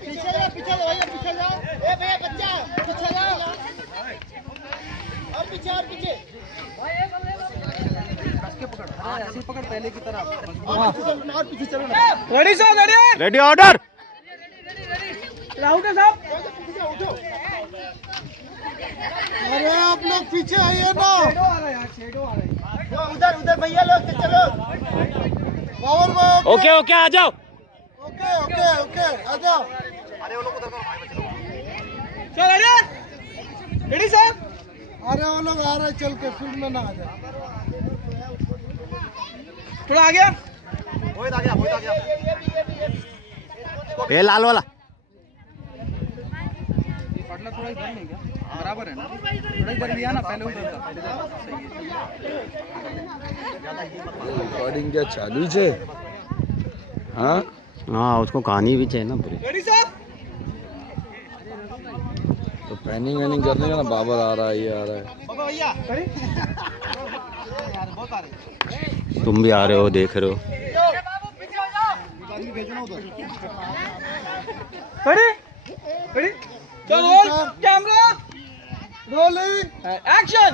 पीछे जाओ भैया, पीछे जाओ। ए भैया बच्चा पीछे जाओ, और पीछे ऐसे पकड़ पहले की तरह। और पीछे चलो ना। Ready sir, ready order. Rahul साहब, अरे आप लोग पीछे आइए ना। शेडो आ रहा है यार, शेडो आ रहा है। उधर भैया लोग चलो। पावर में ओके ओके आ जाओ। ओके ओके ओके आ जाओ। Sir ready sir. अरे वो लोग आ रहे, चल के फील्ड में ना आ जाए। थोड़ा आ गया। ये लाल वाला पटना थोड़ा इधर नहीं क्या बराबर है ना, थोड़ा इधर लिया ना, पहले उधर था। रिकॉर्डिंग क्या चालू है? हाँ हाँ, उसको कहानी भी चाहिए ना पूरी। Ready sir. तो पैनिंग वैनिंग करने का ना, बाबर आ रहा है, ये आ रहा है। बाबा भैया यार बहुत आ रहे। तुम भी आ रहे हो, देख रहे हो। रेडी रेडी चलो, कैमरा रोलिंग एक्शन।